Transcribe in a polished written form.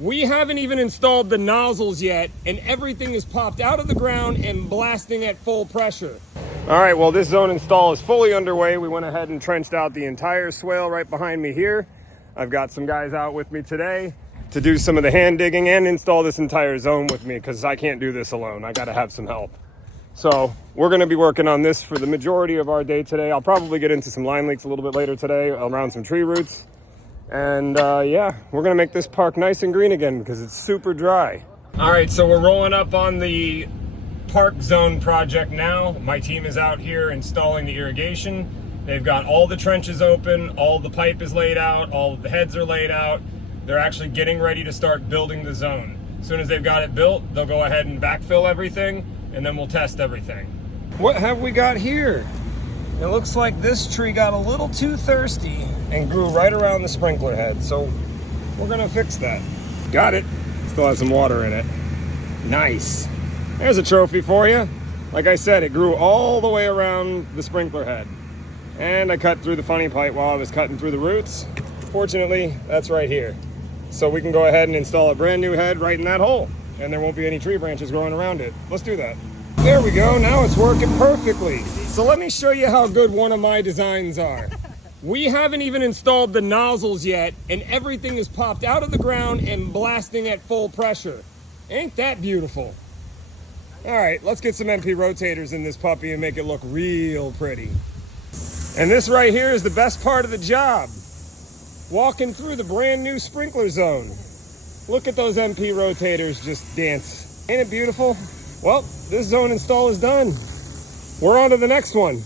We haven't even installed the nozzles yet, and everything is popped out of the ground and blasting at full pressure. All right, well, this zone install is fully underway. We went ahead and trenched out the entire swale right behind me here. I've got some guys out with me today to do some of the hand digging and install this entire zone with me because I can't do this alone. I gotta have some help. So we're gonna be working on this for the majority of our day today. I'll probably get into some line leaks a little bit later today around some tree roots. And yeah, we're gonna make this park nice and green again because it's super dry. All right, so we're rolling up on the park zone project now. My team is out here installing the irrigation. They've got all the trenches open, all the pipe is laid out, all of the heads are laid out. They're actually getting ready to start building the zone. As soon as they've got it built, they'll go ahead and backfill everything, and then we'll test everything. What have we got here? It looks like this tree got a little too thirsty and grew right around the sprinkler head, so we're gonna fix that. Got it. Still has some water in it. Nice. There's a trophy for you. Like I said, it grew all the way around the sprinkler head. And I cut through the funny pipe while I was cutting through the roots. Fortunately, that's right here. So we can go ahead and install a brand new head right in that hole, and there won't be any tree branches growing around it. Let's do that. There we go, now it's working perfectly. So let me show you how good one of my designs are. We haven't even installed the nozzles yet, and everything is popped out of the ground and blasting at full pressure. Ain't that beautiful? All right, let's get some MP rotators in this puppy and make it look real pretty. And this right here is the best part of the job. Walking through the brand new sprinkler zone. Look at those MP rotators just dance. Ain't it beautiful? Well, this zone install is done. We're on to the next one.